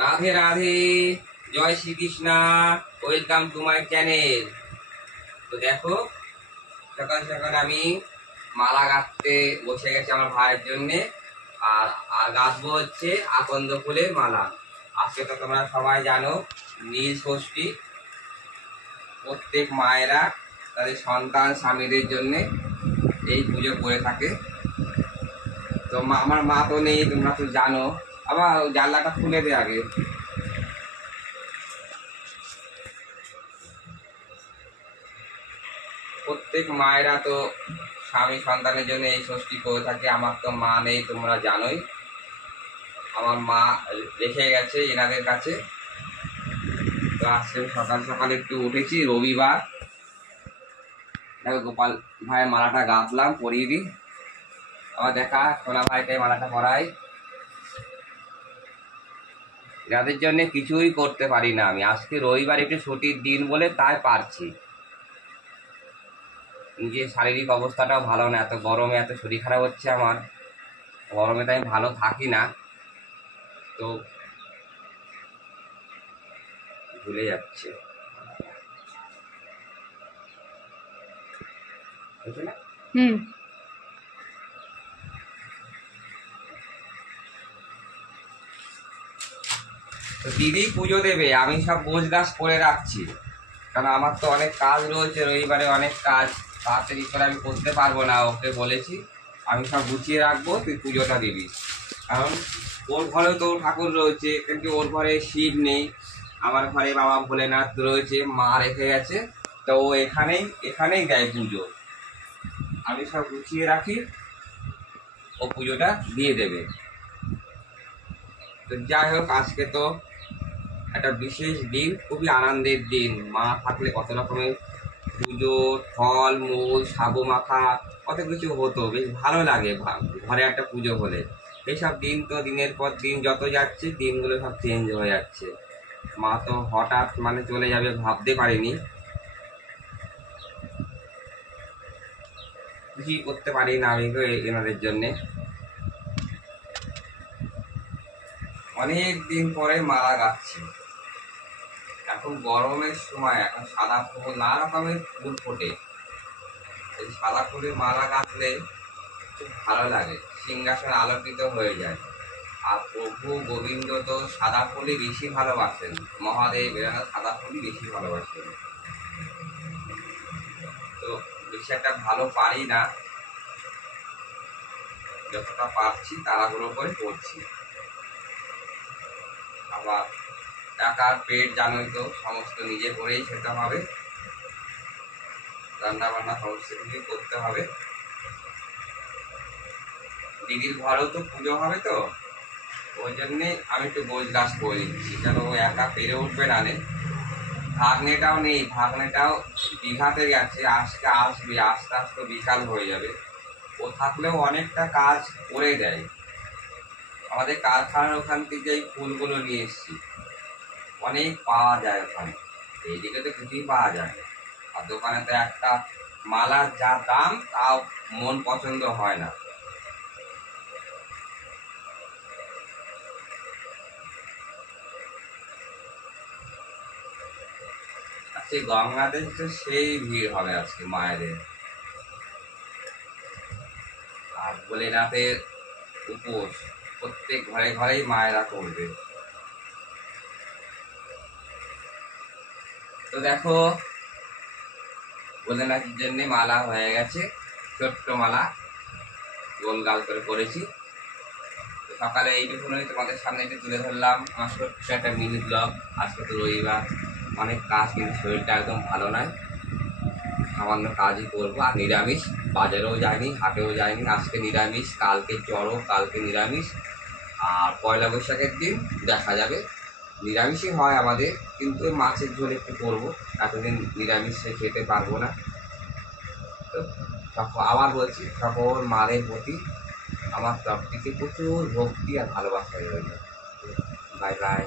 রাধে রাধে, জয় Shrikrishna. Welcome to my channel. তো দেখো, সকাল সকাল আমি মালা গাঁথতে বসে গেছি আমার ভাইয়ের জন্যে। আর আর গাঁথবো হচ্ছে আকন্দ ফুলের মালা। আজকে তো তোমরা সবাই জানো নীল ষষ্ঠী। প্রত্যেক মায়েরা তাদের সন্তান স্বামীদের জন্যে এই পুজো করে থাকে। তো আমার মা তো নেই, তোমরা তো জানো। আবার জানলাটা খুলে দে আগে। প্রত্যেক মায়েরা তো স্বামী সন্তানের জন্য এই ষষ্ঠী করে থাকে। আমার তো মা নেই, তোমরা জানোই। আমার মা রেখে গেছে এনাদের কাছে। তো আজকে সকাল সকাল একটু উঠেছি, রবিবার। দেখো গোপাল ভাইয়ের মালাটা গাঁথলাম, পরিয়ে দিই। আবার দেখা সোনা ভাইকে মালাটা পরাই। এনাদের জন্য কিছুই করতে পারি না আমি। আজকে রবিবার একটু ছুটির দিন বলে তাই পারছি। নিজের শারীরিক অবস্থাটাও ভালো না, এত গরমে এত শরীর খারাপ হচ্ছে আমার। গরমে তো আমি ভালো থাকি না, তো ভুলে যাচ্ছে। তো দিদি পুজো দেবে, আমি সব গোছ গাছ করে রাখছি। কারণ আমার তো অনেক কাজ রয়েছে, রবিবারে অনেক কাজ তাড়াতাড়ি করে আমি করতে পারবো না। ওকে বলেছি আমি সব গুছিয়ে রাখবো, তুই পুজোটা দিবি। কারণ ওর ঘরেও তো ঠাকুর রয়েছে, কিন্তু ওর ঘরে শিব নেই। আমার ঘরে বাবা ভোলেনাথ রয়েছে, মা রেখে গেছে। তো ও এখানেই এখানেই দেয় পুজো। আমি সব গুছিয়ে রাখি, ও পুজোটা দিয়ে দেবে। তো যাই হোক, আজকে তো একটা বিশেষ দিন, খুবই আনন্দের দিন। মা থাকলে কত রকমের পুজো, ফল মূল, সাবু মাখা, কত কিছু হতো, বেশ ভালো লাগে ঘরে একটা পুজো হলে। এইসব দিন তো দিনের পর দিন যত যাচ্ছে দিনগুলো সব চেঞ্জ হয়ে যাচ্ছে। মা তো হঠাৎ মানে চলে যাবে ভাবতে পারিনি। কিছুই করতে পারি না আমি তো এনাদের জন্যে। অনেক দিন পরে মালা গাচ্ছি। এখন গরমের সময়, এখন সাদা ফুল, নানা রকমের ফুল ফোটে। এই সাদা ফুলের মালা গাঁথলে খুব ভালো লাগে, সিংহাসন আলোকিত হয়ে যায়। আর প্রভু গোবিন্দ তো সাদা ফুলই বেশি ভালোবাসেন। মহাদেব এরা সাদা ফুলই বেশি ভালোবাসেন। তো বেশি একটা ভালো পারি না, যতটা পারছি তাড়াহুড়ো করে করছি। আবার একার পেট জানোই তো, সমস্ত নিজে করেই খেতে হবে, রান্না বান্না সমস্ত কিছুই করতে হবে। দিদির ঘরেও তো পুজো হবে, তো ওই জন্যে আমি একটু গোছ গাছ করে দিচ্ছি, কেন ও একা পেরে উঠবে না। ভাগ্নেটাও নেই, ভাগ্নেটাও দীঘাতে গেছে, আজকে আসবে, আস্তে আস্তে বিকাল হয়ে যাবে। ও থাকলেও অনেকটা কাজ করে দেয়। আমাদের কারখানার ওখান থেকে এই ফুলগুলো নিয়ে এসছি, অনেক পাওয়া যায় ওখানে। এইদিকে তো কিছুই পাওয়া যায় না। আর দোকানে তো একটা মালার যা দাম, তাও মন পছন্দ হয় না। আজকে গঙ্গাতে তো সেই ভিড় হবে আজকে মায়েদের। আর ভোলেনাথের উপোস প্রত্যেক ঘরে ঘরেই মায়েরা করবে। তো দেখো, ভোলেনাথের জন্য মালা হয়ে গেছে, ছোট্ট মালা গোল গাল করে করেছি। তো সকালে এইটুকুনই তোমাদের সামনে একটু তুলে ধরলাম আমার ছোট্ট একটা মিনি ব্লগ। আজকে তো রবিবার, অনেক কাজ, কিন্তু শরীরটা একদম ভালো নয়। সামান্য কাজই করবো। আর নিরামিষ, বাজারেও যায়নি, হাটেও যায়নি। আজকে নিরামিষ, কালকে চড়ক, কালকে নিরামিষ। আর পয়লা বৈশাখের দিন দেখা যাবে, নিরামিষই হয় আমাদের, কিন্তু মাছের ঝোল একটু করবো। এতদিন নিরামিষ খেতে পারবো না। তো আবার বলছি, সকল মায়ের প্রতি আমার তরফ থেকে প্রচুর ভক্তি আর ভালোবাসা রইল। Bye bye.